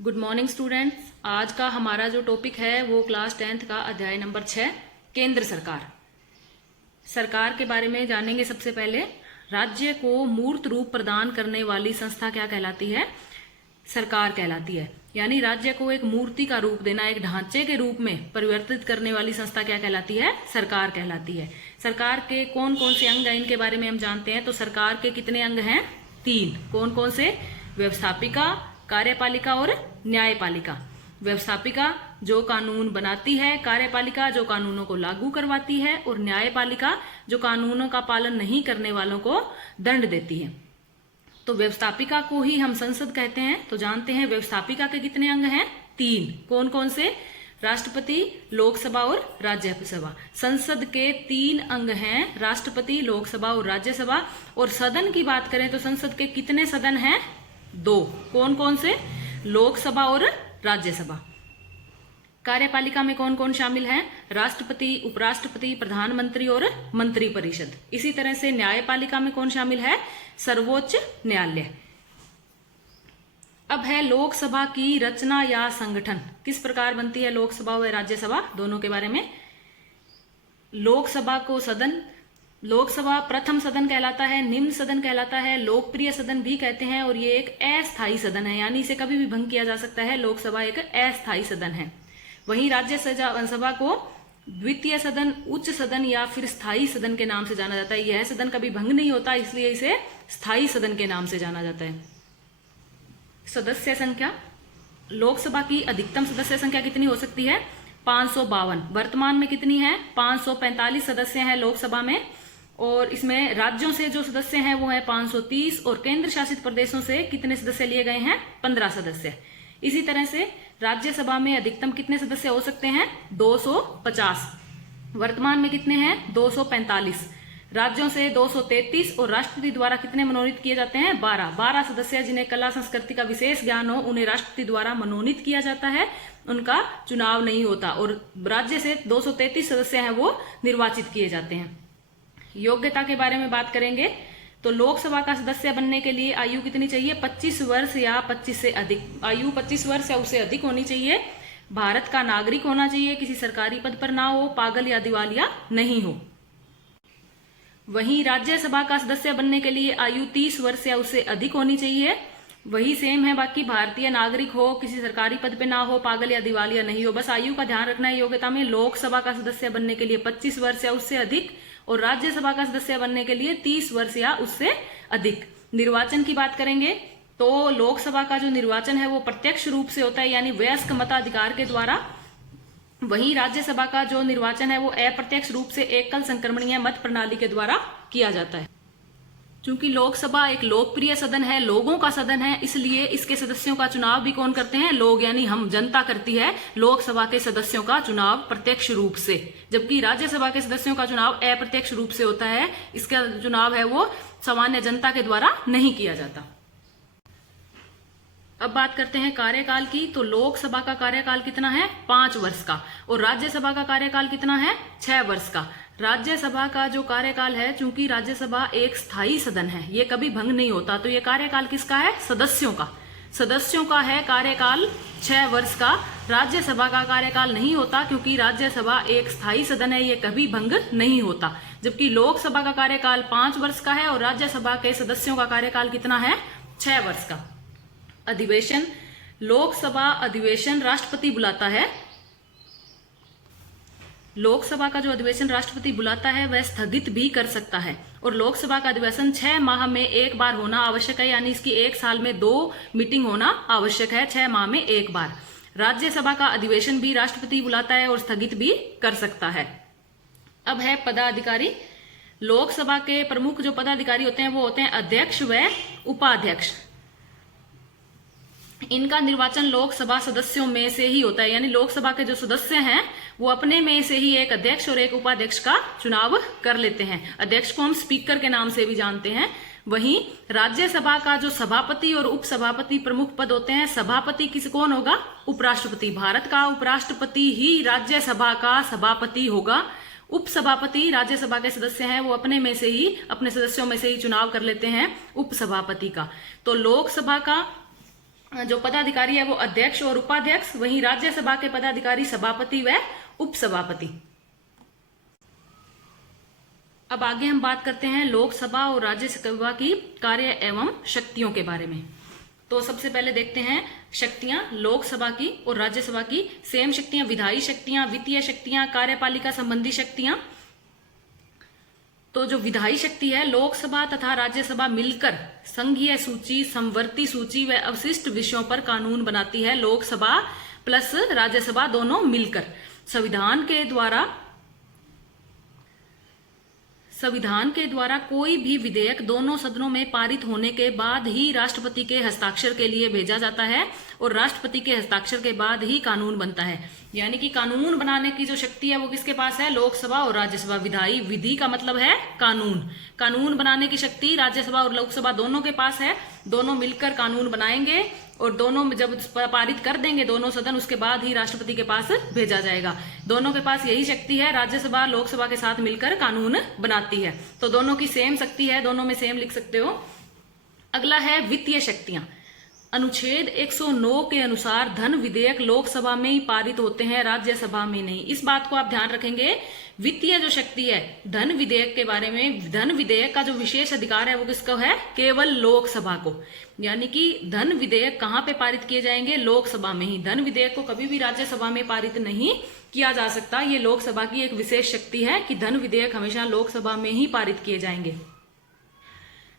Good morning students. आज का हमारा जो टॉपिक है वो क्लास 10th का अध्याय नंबर 6 केंद्र सरकार। सरकार के बारे में जानेंगे। सबसे पहले राज्य को मूर्त रूप प्रदान करने वाली संस्था क्या कहलाती है? सरकार कहलाती है। यानी राज्य को एक मूर्ति का रूप देना, एक ढांचे के रूप में परिवर्तित करने वाली संस्था क्या कहलाती है? सरकार कहलाती है। सरकार के कौन कौन से अंग हैं इनके बारे में हम जानते हैं। तो सरकार के कितने अंग हैं? 3। कौन कौन से? व्यवस्थापिका, कार्यपालिका और न्यायपालिका। व्यवस्थापिका जो कानून बनाती है, कार्यपालिका जो कानूनों को लागू करवाती है और न्यायपालिका जो कानूनों का पालन नहीं करने वालों को दंड देती है। तो व्यवस्थापिका को ही हम संसद कहते हैं। तो जानते हैं व्यवस्थापिका के कितने अंग हैं? 3। कौन कौन से? राष्ट्रपति, लोकसभा और राज्यसभा। संसद के 3 अंग हैं, राष्ट्रपति, लोकसभा और राज्यसभा। और सदन की बात करें तो संसद के कितने सदन हैं? 2। कौन कौन से? लोकसभा और राज्यसभा। कार्यपालिका में कौन कौन शामिल हैं? राष्ट्रपति, उपराष्ट्रपति, प्रधानमंत्री और मंत्रिपरिषद। इसी तरह से न्यायपालिका में कौन शामिल है? सर्वोच्च न्यायालय। अब है लोकसभा की रचना या संगठन। किस प्रकार बनती है लोकसभा व राज्यसभा, दोनों के बारे में। लोकसभा को सदन, लोकसभा प्रथम सदन कहलाता है, निम्न सदन कहलाता है, लोकप्रिय सदन भी कहते हैं। और ये एक अस्थायी सदन है, यानी इसे कभी भी भंग किया जा सकता है। लोकसभा एक अस्थायी सदन है। वहीं राज्यसभा को द्वितीय सदन, उच्च सदन या फिर स्थायी सदन के नाम से जाना जाता है। यह सदन कभी भंग नहीं होता, इसलिए इसे स्थायी सदन के नाम से जाना जाता है। सदस्य संख्या। लोकसभा की अधिकतम सदस्य संख्या कितनी हो सकती है? 552। वर्तमान में कितनी है? 545 सदस्य हैं लोकसभा में। और इसमें राज्यों से जो सदस्य हैं वो है 530 और केंद्र शासित प्रदेशों से कितने सदस्य लिए गए हैं? 15 सदस्य। इसी तरह से राज्यसभा में अधिकतम कितने सदस्य हो सकते हैं? 250। वर्तमान में कितने हैं? 245। राज्यों से 233 और राष्ट्रपति द्वारा कितने मनोनीत किए जाते हैं? 12 सदस्य जिन्हें कला संस्कृति का विशेष ज्ञान हो उन्हें राष्ट्रपति द्वारा मनोनीत किया जाता है, उनका चुनाव नहीं होता। और राज्य से 233 सदस्य हैं वो निर्वाचित किए जाते हैं। योग्यता के बारे में बात करेंगे तो लोकसभा का सदस्य बनने के लिए आयु कितनी चाहिए? 25 वर्ष या 25 से अधिक। आयु 25 वर्ष या उससे अधिक होनी चाहिए। भारत का नागरिक होना चाहिए, किसी सरकारी पद पर ना हो, पागल या दिवालिया नहीं हो। वहीं राज्यसभा का सदस्य बनने के लिए आयु 30 वर्ष या उससे अधिक होनी चाहिए। वही सेम है बाकी। भारतीय नागरिक हो, किसी सरकारी पद पे ना हो, पागल या दिवालिया नहीं हो। बस आयु का ध्यान रखना है योग्यता में। लोकसभा का सदस्य बनने के लिए 25 वर्ष या उससे अधिक और राज्यसभा का सदस्य बनने के लिए 30 वर्ष या उससे अधिक। निर्वाचन की बात करेंगे तो लोकसभा का जो निर्वाचन है वो प्रत्यक्ष रूप से होता है, यानी वयस्क मताधिकार के द्वारा। वहीं राज्यसभा का जो निर्वाचन है वो अप्रत्यक्ष रूप से एकल संक्रमणीय मत प्रणाली के द्वारा किया जाता है। चूंकि लोकसभा एक लोकप्रिय सदन है, लोगों का सदन है, इसलिए इसके सदस्यों का चुनाव भी कौन करते हैं? लोग, यानी हम, जनता करती है लोकसभा के सदस्यों का चुनाव प्रत्यक्ष रूप से। जबकि राज्यसभा के सदस्यों का चुनाव अप्रत्यक्ष रूप से होता है। इसका चुनाव है वो सामान्य जनता के द्वारा नहीं किया जाता। अब बात करते हैं कार्यकाल की। तो लोकसभा का कार्यकाल कितना है? 5 वर्ष का। और राज्यसभा का कार्यकाल कितना है? 6 वर्ष का। राज्यसभा का जो कार्यकाल है, चूंकि राज्यसभा एक स्थायी सदन है, ये कभी भंग नहीं होता, तो ये कार्यकाल किसका है? सदस्यों का। सदस्यों का है कार्यकाल 6 वर्ष का। राज्यसभा का कार्यकाल नहीं होता क्योंकि राज्यसभा एक स्थायी सदन है, ये कभी भंग नहीं होता। जबकि लोकसभा का कार्यकाल 5 वर्ष का है और राज्यसभा के सदस्यों का कार्यकाल कितना है? 6 वर्ष का। अधिवेशन। लोकसभा अधिवेशन राष्ट्रपति बुलाता है। लोकसभा का जो अधिवेशन राष्ट्रपति बुलाता है वह स्थगित भी कर सकता है। और लोकसभा का अधिवेशन 6 माह में एक बार होना आवश्यक है, यानी इसकी 1 साल में 2 मीटिंग होना आवश्यक है, 6 माह में एक बार। राज्यसभा का अधिवेशन भी राष्ट्रपति बुलाता है और स्थगित भी कर सकता है। अब है पदाधिकारी। लोकसभा के प्रमुख जो पदाधिकारी होते हैं वो होते हैं अध्यक्ष व उपाध्यक्ष। इनका निर्वाचन लोकसभा सदस्यों में से ही होता है, यानी लोकसभा के जो सदस्य हैं वो अपने में से ही एक अध्यक्ष और एक उपाध्यक्ष का चुनाव कर लेते हैं। अध्यक्ष को हम स्पीकर के नाम से भी जानते हैं। वहीं राज्यसभा का जो सभापति और उपसभापति प्रमुख पद होते हैं, सभापति कौन होगा? उपराष्ट्रपति। भारत का उपराष्ट्रपति ही राज्यसभा का सभापति होगा। उपसभापति राज्यसभा के सदस्य हैं वो अपने में से ही, अपने सदस्यों में से ही चुनाव कर लेते हैं उपसभापति का। तो लोकसभा का जो पदाधिकारी है वो अध्यक्ष और उपाध्यक्ष, वहीं राज्यसभा के पदाधिकारी सभापति व उपसभापति। अब आगे हम बात करते हैं लोकसभा और राज्यसभा की कार्य एवं शक्तियों के बारे में। तो सबसे पहले देखते हैं शक्तियां लोकसभा की और राज्यसभा की। सेम शक्तियां विधायी शक्तियां, वित्तीय शक्तियां, कार्यपालिका संबंधी शक्तियां। तो जो विधायी शक्ति है, लोकसभा तथा राज्यसभा मिलकर संघीय सूची, समवर्ती सूची व अवशिष्ट विषयों पर कानून बनाती है। लोकसभा प्लस राज्यसभा दोनों मिलकर संविधान के द्वारा कोई भी विधेयक दोनों सदनों में पारित होने के बाद ही राष्ट्रपति के हस्ताक्षर के लिए भेजा जाता है और राष्ट्रपति के हस्ताक्षर के बाद ही कानून बनता है। यानी कि कानून बनाने की जो शक्ति है वो किसके पास है? लोकसभा और राज्यसभा। विधायी, विधि का मतलब है कानून। कानून बनाने की शक्ति राज्यसभा और लोकसभा दोनों के पास है। दोनों मिलकर कानून बनाएंगे और दोनों जब पारित कर देंगे दोनों सदन, उसके बाद ही राष्ट्रपति के पास भेजा जाएगा। दोनों के पास यही शक्ति है। राज्यसभा लोकसभा के साथ मिलकर कानून बनाती है। तो दोनों की सेम शक्ति है, दोनों में सेम लिख सकते हो। अगला है वित्तीय शक्तियां। अनुच्छेद 109 के अनुसार धन विधेयक लोकसभा में ही पारित होते हैं, राज्यसभा में नहीं। इस बात को आप ध्यान रखेंगे। वित्तीय जो शक्ति है धन विधेयक के बारे में, धन विधेयक का जो विशेष अधिकार है वो किसको है? केवल लोकसभा को। यानी कि धन विधेयक कहाँ पे पारित किए जाएंगे? लोकसभा में ही। धन विधेयक को कभी भी राज्यसभा में पारित नहीं किया जा सकता। ये लोकसभा की एक विशेष शक्ति है कि धन विधेयक हमेशा लोकसभा में ही पारित किए जाएंगे।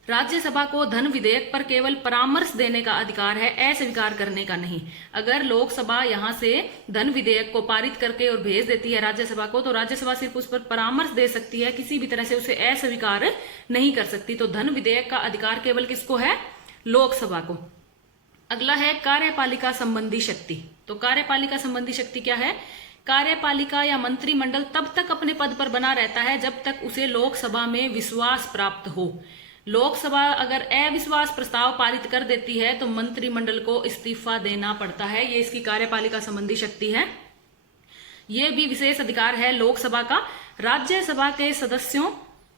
राज्यसभा को धन विधेयक पर केवल परामर्श देने का अधिकार है, अस्वीकार करने का नहीं। अगर लोकसभा यहां से धन विधेयक को पारित करके और भेज देती है राज्यसभा को, तो राज्यसभा सिर्फ उस पर परामर्श दे सकती है, किसी भी तरह से उसे अस्वीकार नहीं कर सकती। तो धन विधेयक का अधिकार केवल किसको है? लोकसभा को। अगला है कार्यपालिका संबंधी शक्ति। तो कार्यपालिका संबंधी शक्ति क्या है? कार्यपालिका या मंत्रिमंडल तब तक अपने पद पर बना रहता है जब तक उसे लोकसभा में विश्वास प्राप्त हो। लोकसभा अगर अविश्वास प्रस्ताव पारित कर देती है तो मंत्रिमंडल को इस्तीफा देना पड़ता है। ये इसकी कार्यपालिका संबंधी शक्ति है। ये भी विशेष अधिकार है लोकसभा का। राज्यसभा के सदस्यों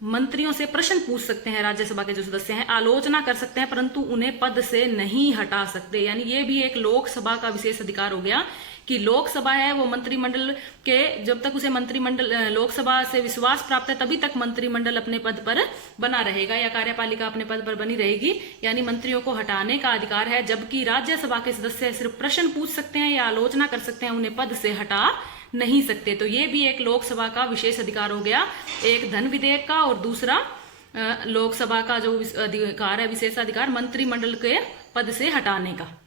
मंत्रियों से प्रश्न पूछ सकते हैं। राज्यसभा के जो सदस्य हैं आलोचना कर सकते हैं, परंतु उन्हें पद से नहीं हटा सकते। यानी ये भी एक लोकसभा का विशेष अधिकार हो गया कि लोकसभा है वो मंत्रिमंडल के, जब तक उसे मंत्रिमंडल लोकसभा से विश्वास प्राप्त है तभी तक मंत्रिमंडल अपने पद पर बना रहेगा या कार्यपालिका अपने पद पर बनी रहेगी। यानी मंत्रियों को हटाने का अधिकार है। जबकि राज्यसभा के सदस्य सिर्फ प्रश्न पूछ सकते हैं या आलोचना कर सकते हैं, उन्हें पद से हटा नहीं सकते। तो ये भी एक लोकसभा का विशेष अधिकार हो गया, एक धन विधेयक का और दूसरा लोकसभा का जो अधिकार है, विशेष अधिकार मंत्रिमंडल के पद से हटाने का।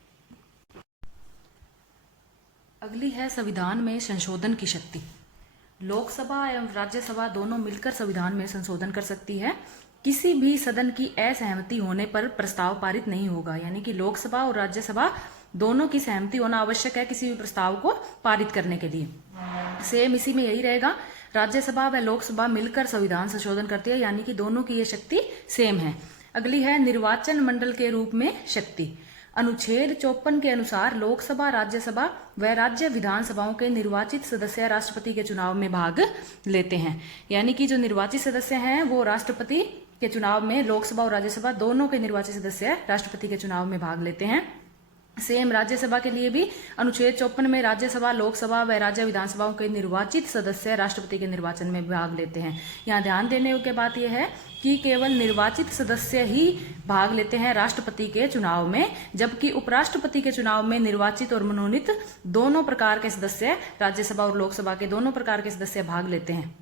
अगली है संविधान में संशोधन की शक्ति। लोकसभा एवं राज्यसभा दोनों मिलकर संविधान में संशोधन कर सकती है। किसी भी सदन की असहमति होने पर प्रस्ताव पारित नहीं होगा। यानी कि लोकसभा और राज्यसभा दोनों की सहमति होना आवश्यक है किसी भी प्रस्ताव को पारित करने के लिए। सेम इसी में यही रहेगा। राज्यसभा व लोकसभा मिलकर संविधान संशोधन करती है, यानी कि दोनों की ये शक्ति सेम है। अगली है निर्वाचन मंडल के रूप में शक्ति। अनुच्छेद 54 के अनुसार लोकसभा, राज्यसभा व राज्य विधानसभाओं के निर्वाचित सदस्य राष्ट्रपति के चुनाव में भाग लेते हैं। यानी कि जो निर्वाचित सदस्य हैं वो राष्ट्रपति के चुनाव में, लोकसभा और राज्यसभा दोनों के निर्वाचित सदस्य राष्ट्रपति के चुनाव में भाग लेते हैं। सेम राज्यसभा के लिए भी अनुच्छेद 54 में राज्यसभा, लोकसभा व राज्य विधानसभाओं के निर्वाचित सदस्य राष्ट्रपति के निर्वाचन में भाग लेते हैं। यहाँ ध्यान देने योग्य बात यह है कि केवल निर्वाचित सदस्य ही भाग लेते हैं राष्ट्रपति के चुनाव में, जबकि उपराष्ट्रपति के चुनाव में निर्वाचित और मनोनीत दोनों प्रकार के सदस्य, राज्यसभा और लोकसभा के दोनों प्रकार के सदस्य भाग लेते हैं।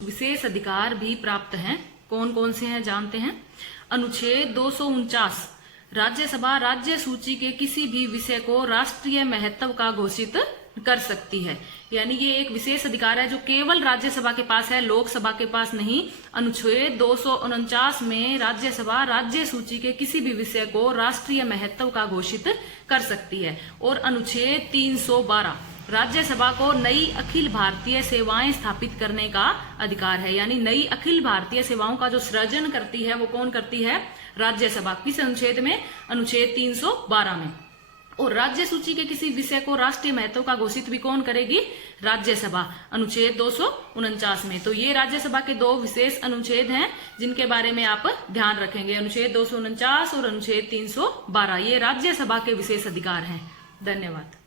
विशेष अधिकार भी प्राप्त हैं। कौन कौन से हैं जानते हैं। अनुच्छेद 249 राज्यसभा राज्य सूची के किसी भी विषय को राष्ट्रीय महत्व का घोषित कर सकती है। यानी ये एक विशेष अधिकार है जो केवल राज्यसभा के पास है, लोकसभा के पास नहीं। अनुच्छेद 249 में राज्यसभा राज्य सूची के किसी भी विषय को राष्ट्रीय महत्व का घोषित कर सकती है। और अनुच्छेद 312 राज्यसभा को नई अखिल भारतीय सेवाएं स्थापित करने का अधिकार है। यानी नई अखिल भारतीय सेवाओं का जो सृजन करती है वो कौन करती है? राज्यसभा। किस अनुच्छेद में? अनुच्छेद 312 में। और राज्य सूची के किसी विषय को राष्ट्रीय महत्व का घोषित भी कौन करेगी? राज्यसभा, अनुच्छेद 249 में। तो ये राज्यसभा के दो विशेष अनुच्छेद हैं जिनके बारे में आप ध्यान रखेंगे, अनुच्छेद 249 और अनुच्छेद 312। ये राज्यसभा के विशेष अधिकार हैं। धन्यवाद।